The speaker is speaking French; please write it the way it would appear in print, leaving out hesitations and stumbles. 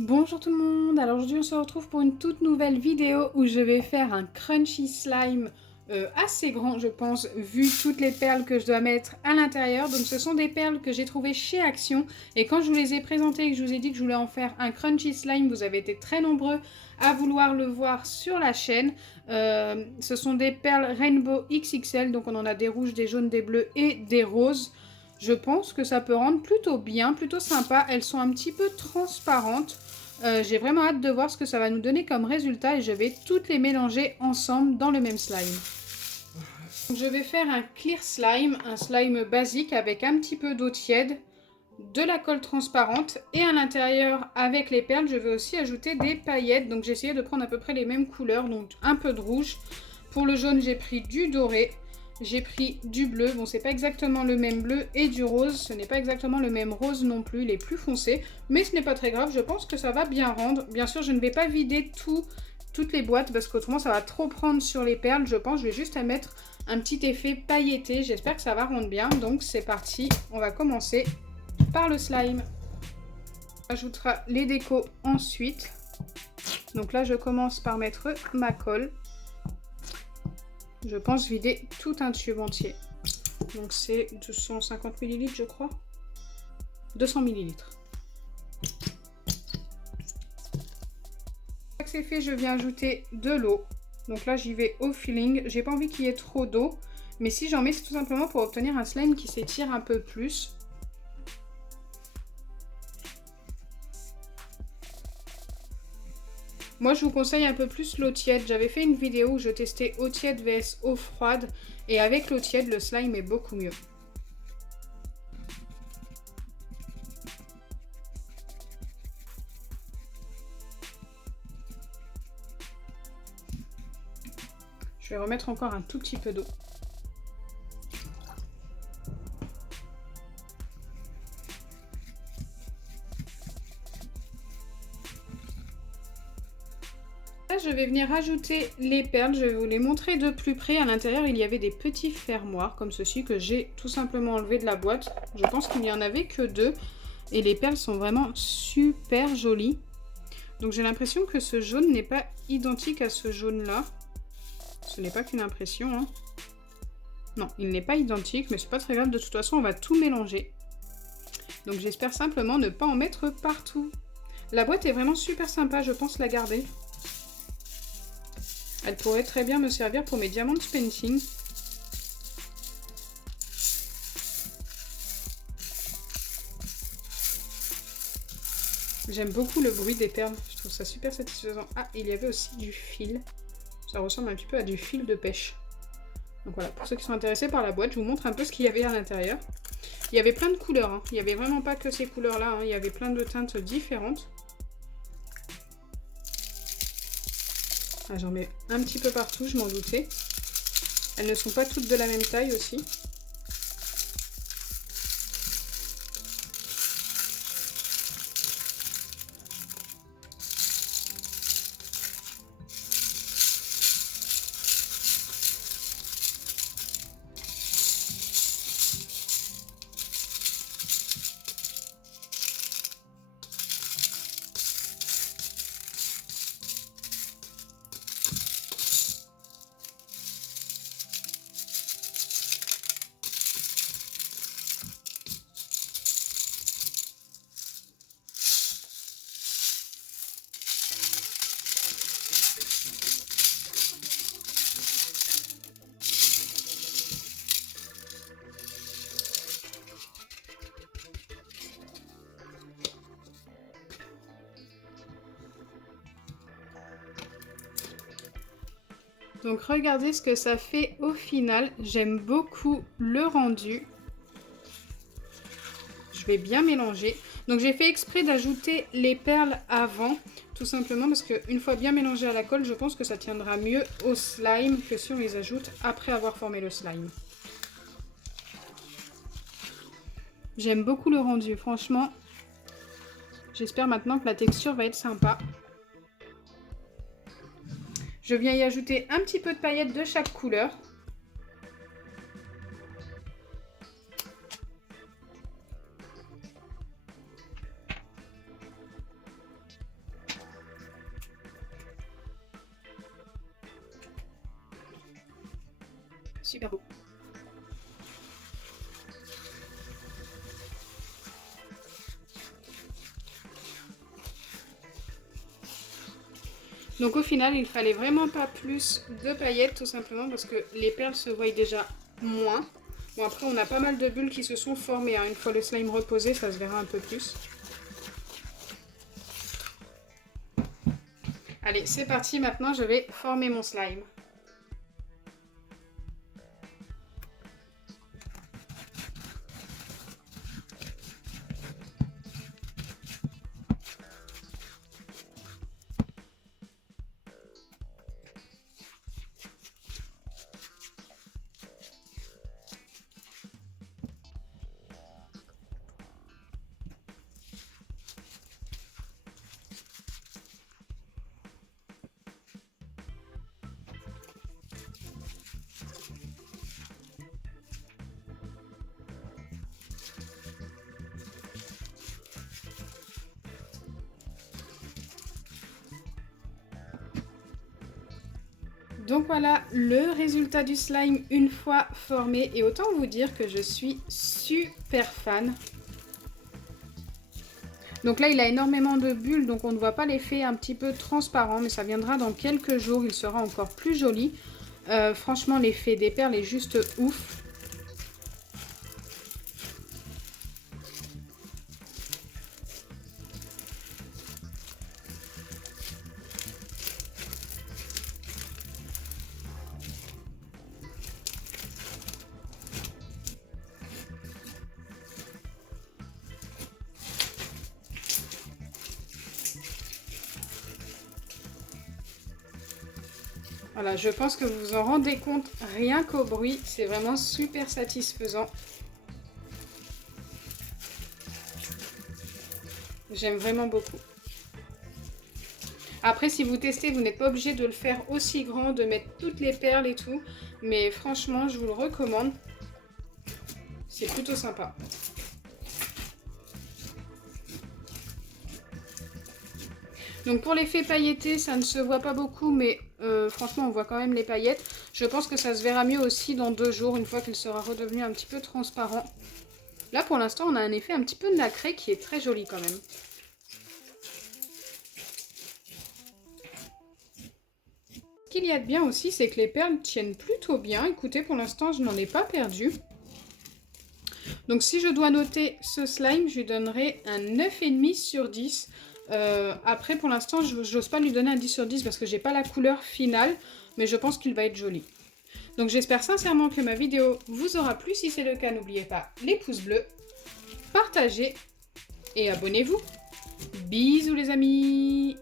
Bonjour tout le monde, alors aujourd'hui on se retrouve pour une toute nouvelle vidéo où je vais faire un crunchy slime assez grand je pense vu toutes les perles que je dois mettre à l'intérieur. Donc ce sont des perles que j'ai trouvées chez Action et quand je vous les ai présentées et que je vous ai dit que je voulais en faire un crunchy slime, vous avez été très nombreux à vouloir le voir sur la chaîne. Ce sont des perles Rainbow XXL, donc on en a des rouges, des jaunes, des bleus et des roses. Je pense que ça peut rendre plutôt bien, plutôt sympa. Elles sont un petit peu transparentes. J'ai vraiment hâte de voir ce que ça va nous donner comme résultat et je vais toutes les mélanger ensemble dans le même slime. Donc, je vais faire un clear slime, un slime basique avec un petit peu d'eau tiède, de la colle transparente et à l'intérieur avec les perles je vais aussi ajouter des paillettes. Donc j'ai essayé de prendre à peu près les mêmes couleurs, donc un peu de rouge. Pour le jaune j'ai pris du doré, j'ai pris du bleu, bon c'est pas exactement le même bleu, et du rose, ce n'est pas exactement le même rose non plus, il est plus foncé, mais ce n'est pas très grave, je pense que ça va bien rendre. Bien sûr je ne vais pas vider toutes les boîtes parce qu'autrement ça va trop prendre sur les perles, je pense. Je vais juste à mettre un petit effet pailleté, j'espère que ça va rendre bien. Donc c'est parti, on va commencer par le slime. On ajoutera les décos ensuite. Donc là je commence par mettre ma colle. Je pense vider tout un tube entier. Donc c'est 250 ml je crois. 200 ml. Une fois que c'est fait, je viens ajouter de l'eau. Donc là j'y vais au feeling. J'ai pas envie qu'il y ait trop d'eau. Mais si j'en mets, c'est tout simplement pour obtenir un slime qui s'étire un peu plus. Moi, je vous conseille un peu plus l'eau tiède. J'avais fait une vidéo où je testais eau tiède vs eau froide. Et avec l'eau tiède, le slime est beaucoup mieux. Je vais remettre encore un tout petit peu d'eau. Là, je vais venir ajouter les perles. Je vais vous les montrer de plus près. À l'intérieur, il y avait des petits fermoirs comme ceci que j'ai tout simplement enlevé de la boîte. Je pense qu'il n'y en avait que 2. Et les perles sont vraiment super jolies. Donc j'ai l'impression que ce jaune n'est pas identique à ce jaune-là. Ce n'est pas qu'une impression, hein. Non, il n'est pas identique, mais c'est pas très grave. De toute façon, on va tout mélanger. Donc j'espère simplement ne pas en mettre partout. La boîte est vraiment super sympa, je pense la garder. Elle pourrait très bien me servir pour mes diamants painting. J'aime beaucoup le bruit des perles, je trouve ça super satisfaisant. Ah, il y avait aussi du fil. Ça ressemble un petit peu à du fil de pêche. Donc voilà, pour ceux qui sont intéressés par la boîte, je vous montre un peu ce qu'il y avait à l'intérieur. Il y avait plein de couleurs, hein. Il n'y avait vraiment pas que ces couleurs-là, hein. Il y avait plein de teintes différentes. Ah, j'en mets un petit peu partout, je m'en doutais. Elles ne sont pas toutes de la même taille aussi. Donc regardez ce que ça fait au final. J'aime beaucoup le rendu. Je vais bien mélanger. Donc j'ai fait exprès d'ajouter les perles avant, tout simplement parce qu'une fois bien mélangé à la colle, je pense que ça tiendra mieux au slime que si on les ajoute après avoir formé le slime. J'aime beaucoup le rendu, franchement. J'espère maintenant que la texture va être sympa. Je viens y ajouter un petit peu de paillettes de chaque couleur. super beau. Donc au final, il fallait vraiment pas plus de paillettes, tout simplement parce que les perles se voient déjà moins. Bon, après, on a pas mal de bulles qui se sont formées, hein. Une fois le slime reposé, ça se verra un peu plus. Allez, c'est parti, maintenant je vais former mon slime. Donc voilà le résultat du slime une fois formé. Et autant vous dire que je suis super fan. Donc là, il a énormément de bulles, donc on ne voit pas l'effet un petit peu transparent. Mais ça viendra dans quelques jours, il sera encore plus joli. Franchement, l'effet des perles est juste ouf. Voilà, je pense que vous vous en rendez compte rien qu'au bruit, c'est vraiment super satisfaisant. J'aime vraiment beaucoup. Après, si vous testez, vous n'êtes pas obligé de le faire aussi grand, de mettre toutes les perles et tout. Mais franchement, je vous le recommande. C'est plutôt sympa. Donc pour l'effet pailleté, ça ne se voit pas beaucoup, mais franchement, on voit quand même les paillettes. Je pense que ça se verra mieux aussi dans 2 jours, une fois qu'il sera redevenu un petit peu transparent. Là, pour l'instant, on a un effet un petit peu nacré qui est très joli quand même. Ce qu'il y a de bien aussi, c'est que les perles tiennent plutôt bien. Écoutez, pour l'instant, je n'en ai pas perdu. Donc si je dois noter ce slime, je lui donnerai un 9,5 sur 10. Après, pour l'instant, je n'ose pas lui donner un 10 sur 10 parce que j'ai pas la couleur finale, mais je pense qu'il va être joli. Donc j'espère sincèrement que ma vidéo vous aura plu. Si c'est le cas, n'oubliez pas les pouces bleus, partagez et abonnez-vous. Bisous les amis!